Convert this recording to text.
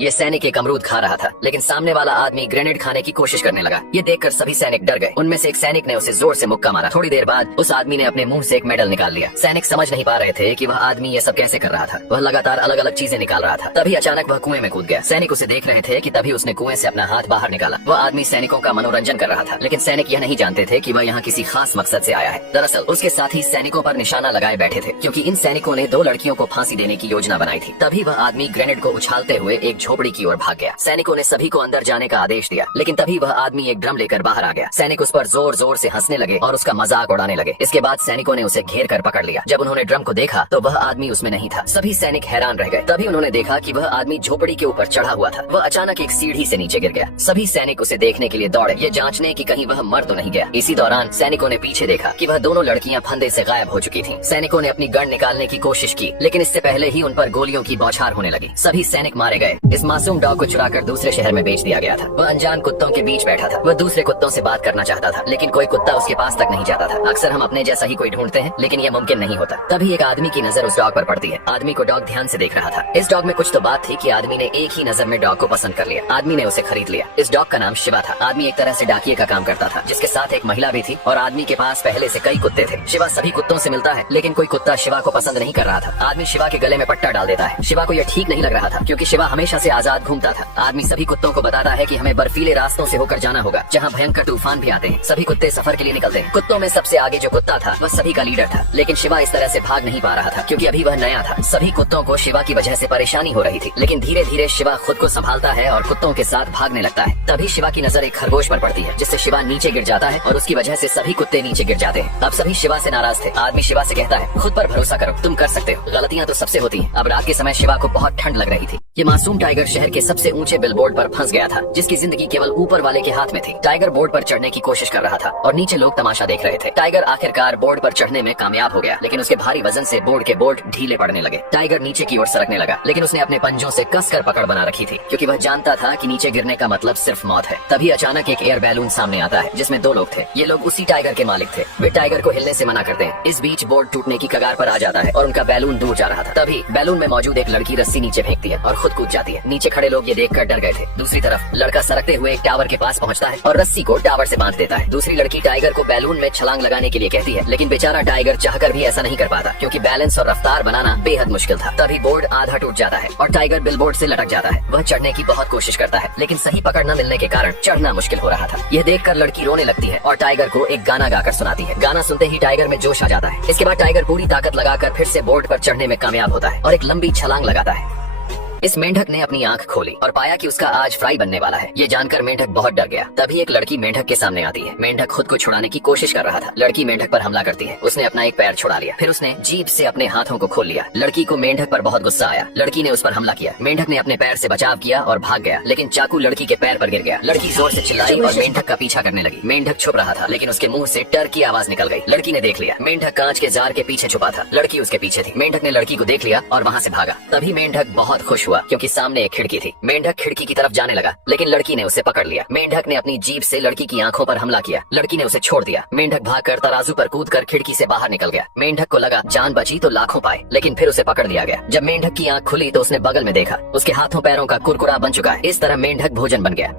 ये सैनिक एक अमरूद खा रहा था, लेकिन सामने वाला आदमी ग्रेनेड खाने की कोशिश करने लगा। ये देखकर सभी सैनिक डर गए। उनमें से एक सैनिक ने उसे जोर से मुक्का मारा। थोड़ी देर बाद उस आदमी ने अपने मुंह से एक मेडल निकाल लिया। सैनिक समझ नहीं पा रहे थे कि वह आदमी ये सब कैसे कर रहा था। वह लगातार अलग अलग चीजें निकाल रहा था। तभी अचानक वह कुएं में कूद गया। सैनिक उसे देख रहे थे कि तभी उसने कुएं से अपना हाथ बाहर निकाला। वह आदमी सैनिकों का मनोरंजन कर रहा था, लेकिन सैनिक यह नहीं जानते थे कि वह यहाँ किसी खास मकसद से आया है। दरअसल उसके साथी सैनिकों पर निशाना लगाए बैठे थे, क्योंकि इन सैनिकों ने 2 लड़कियों को फांसी देने की योजना बनाई थी। तभी वह आदमी ग्रेनेड को उछालते हुए एक झोपड़ी की ओर भाग गया। सैनिकों ने सभी को अंदर जाने का आदेश दिया, लेकिन तभी वह आदमी एक ड्रम लेकर बाहर आ गया। सैनिक उस पर जोर जोर से हंसने लगे और उसका मजाक उड़ाने लगे। इसके बाद सैनिकों ने उसे घेर कर पकड़ लिया। जब उन्होंने ड्रम को देखा तो वह आदमी उसमें नहीं था। सभी सैनिक हैरान रह गए। तभी उन्होंने देखा कि वह आदमी झोपड़ी के ऊपर चढ़ा हुआ था। वह अचानक एक सीढ़ी से नीचे गिर गया। सभी सैनिक उसे देखने के लिए दौड़े, ये जांचने कि कहीं वह मर तो नहीं गया। इसी दौरान सैनिकों ने पीछे देखा कि वह दोनों लड़कियां फंदे से गायब हो चुकी थीं। सैनिकों ने अपनी गन निकालने की कोशिश की, लेकिन इससे पहले ही उन पर गोलियों की बौछार होने लगी। सभी सैनिक मारे गए। इस मासूम डॉग को चुराकर दूसरे शहर में बेच दिया गया था। वह अनजान कुत्तों के बीच बैठा था। वह दूसरे कुत्तों से बात करना चाहता था, लेकिन कोई कुत्ता उसके पास तक नहीं जाता था। अक्सर हम अपने जैसा ही कोई ढूंढते हैं, लेकिन यह मुमकिन नहीं होता। तभी एक आदमी की नजर उस डॉग पर पड़ती है। आदमी को डॉग ध्यान से देख रहा था। इस डॉग में कुछ तो बात थी कि आदमी ने एक ही नजर में डॉग को पसंद कर लिया। आदमी ने उसे खरीद लिया। इस डॉग का नाम शिवा था। आदमी एक तरह से डाकिये का काम करता था, जिसके साथ एक महिला भी थी, और आदमी के पास पहले से कई कुत्ते थे। शिवा सभी कुत्तों से मिलता है, लेकिन कोई कुत्ता शिवा को पसंद नहीं कर रहा था। आदमी शिवा के गले में पट्टा डाल देता है। शिवा को यह ठीक नहीं लग रहा था, क्योंकि शिवा हमेशा से आजाद घूमता था। आदमी सभी कुत्तों को बताता है कि हमें बर्फीले रास्तों से होकर जाना होगा, जहाँ भयंकर तूफान भी आते हैं। सभी कुत्ते सफर के लिए निकलते हैं। कुत्तों में सबसे आगे जो कुत्ता था वह सभी का लीडर था, लेकिन शिवा इस तरह से भाग नहीं पा रहा था, क्योंकि अभी वह नया था। सभी कुत्तों को शिवा की वजह से परेशानी हो रही थी, लेकिन धीरे धीरे शिवा खुद को संभालता है और कुत्तों के साथ भागने लगता है। तभी शिवा की नजर एक खरगोश पर पड़ती है, जिससे शिवा नीचे गिर जाता है, और उसकी वजह से सभी कुत्ते नीचे गिर जाते हैं। अब सभी शिवा से नाराज थे। आदमी शिवा से कहता है, खुद पर भरोसा करो, तुम कर सकते हो। गलतियां तो सबसे होती हैं। अब रात के समय शिवा को बहुत ठंड लग रही थी। ये मासूम टाइगर शहर के सबसे ऊंचे बिलबोर्ड पर फंस गया था, जिसकी जिंदगी केवल ऊपर वाले के हाथ में थी। टाइगर बोर्ड पर चढ़ने की कोशिश कर रहा था, और नीचे लोग तमाशा देख रहे थे। टाइगर आखिरकार बोर्ड पर चढ़ने में कामयाब हो गया, लेकिन उसके भारी वजन से बोर्ड के बोल्ट ढीले पड़ने लगे। टाइगर नीचे की ओर सरकने लगा, लेकिन उसने अपने पंजों से कसकर पकड़ बना रखी थी, क्योंकि वह जानता था कि नीचे गिरने का मतलब सिर्फ मौत है। तभी अचानक एक एयर बैलून सामने आता है, जिसमें 2 लोग थे। ये लोग उसी टाइगर के मालिक थे। वे टाइगर को हिलने से मना करते हैं। इस बीच बोर्ड टूटने की कगार पर आ जाता है, और उनका बैलून दूर जा रहा था। तभी बैलून में मौजूद एक लड़की रस्सी नीचे फेंकती है और खुद कूद जाती है। नीचे खड़े लोग ये देखकर डर गए थे। दूसरी तरफ लड़का सरकते हुए एक टावर के पास पहुंचता है और रस्सी को टावर से बांध देता है। दूसरी लड़की टाइगर को बैलून में छलांग लगाने के लिए कहती है, लेकिन बेचारा टाइगर चाहकर भी ऐसा नहीं कर पाता, क्योंकि बैलेंस और रफ्तार बनाना बेहद मुश्किल था। तभी बोर्ड आधा टूट जाता है और टाइगर बिलबोर्ड से लटक जाता है। वह चढ़ने की बहुत कोशिश करता है, लेकिन सही पकड़ न मिलने के कारण चढ़ना मुश्किल हो रहा था। यह देखकर लड़की रोने लगती है और टाइगर को एक गाना गाकर सुनाती है। गाना सुनते ही टाइगर में जोश आ जाता है। इसके बाद टाइगर पूरी ताकत लगाकर फिर से बोर्ड पर चढ़ने में कामयाब होता है और एक लंबी छलांग लगाता है। इस मेंढक ने अपनी आंख खोली और पाया कि उसका आज फ्राई बनने वाला है। ये जानकर मेंढक बहुत डर गया। तभी एक लड़की मेंढक के सामने आती है। मेंढक खुद को छुड़ाने की कोशिश कर रहा था। लड़की मेंढक पर हमला करती है। उसने अपना एक पैर छुड़ा लिया, फिर उसने जीभ से अपने हाथों को खोल लिया। लड़की को मेंढक पर बहुत गुस्सा आया। लड़की ने उस पर हमला किया। मेंढक ने अपने पैर से बचाव किया और भाग गया, लेकिन चाकू लड़की के पैर पर गिर गया। लड़की जोर से चिल्लाई और मेंढक का पीछा करने लगी। मेंढक छुप रहा था, लेकिन उसके मुंह से डर की आवाज निकल गई। लड़की ने देख लिया, मेंढक कांच के जार के पीछे छुपा था। लड़की उसके पीछे थी। मेंढक ने लड़की को देख लिया और वहाँ से भागा। तभी मेंढक बहुत खुश हुआ, क्योंकि सामने खिड़की थी। मेंढक खिड़की की तरफ जाने लगा, लेकिन लड़की ने उसे पकड़ लिया। मेंढक ने अपनी जीभ से लड़की की आंखों पर हमला किया। लड़की ने उसे छोड़ दिया। मेंढक भागकर तराजू पर कूदकर खिड़की से बाहर निकल गया। मेंढक को लगा जान बची तो लाखों पाए, लेकिन फिर उसे पकड़ लिया गया। जब मेंढक की आंख खुली तो उसने बगल में देखा, उसके हाथों पैरों का कुरकुरा बन चुका है। इस तरह मेंढक भोजन बन गया।